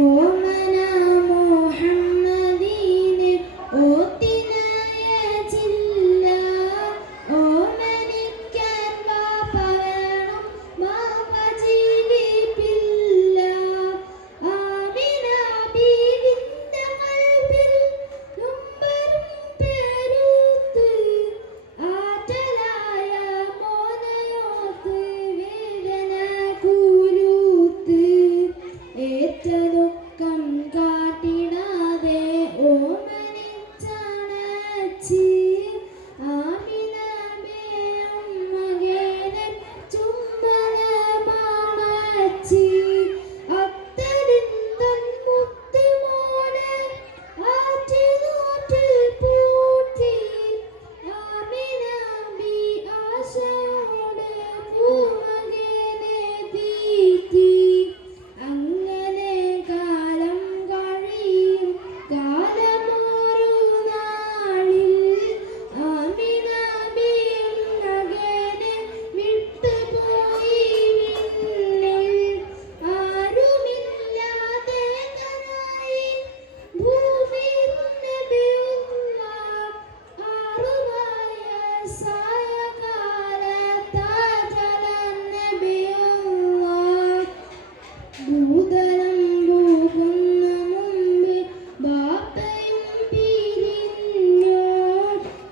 ഓമന മുഹമ്മദീനെ ഓത്തിനയച്ചില്ല. ഓമനിക്കാൻ വാപ്പ വേണം, വാപ്പ ജീവിപ്പില്ല. ആമിന ബീവിന്റെ കൽബിൽ നൊമ്പരും പേരൂത്ത്. ആറ്റലായ മോനയോത്ത് വേദന കൂരൂത്ത്. ഏറ്റ ദുഃഖം കാട്ടിടാതെ ഓമനിച്ചണച്ച്. ആമിന ബേയം മകനെ ചുംബനമാണച്ച്. അത്തരിന്തൻ മുത്തുമോനെ ആറ്റിനൂറ്റിൽ പൂട്ടി. ആമിന ബി ആശയോടെ പൂമകനെ തീറ്റി. അങ്ങനെ കാലം കഴിയും, കാലമൊരു നാളിൽ ആമിന ബിയും മകനെ വിട്ടുപോയി വിണ്ണിൽ. ആരുമില്ലാതെ കനായി ഭൂമിയിൽ നബിയുള്ള. 6 വയസ്സായ കാലത്താറ്റലൻ നബിയുള്ള. ഭൂതലം പോകുന്ന മുമ്പ് ബാപ്പയും പിരിഞ്ഞു.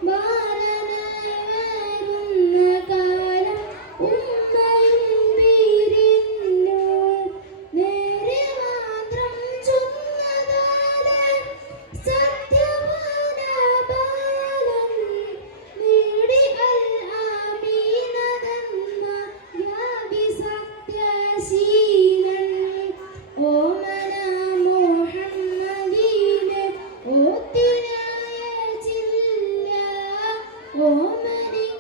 ബാലനായി വരുന്ന കാലം ഉമ്മയും പിരിഞ്ഞു. നേരെ മാത്രം ചൊന്നതാലെ സത്യവാന ബാലൻ നേടി അൽ ആമീനതെന്ന വ്യാപി സത്യശീലൻ. ഓമന മുഹമ്മദീനെ ഓത്തിനയച്ചില്ല. ഓമനിക്കാൻ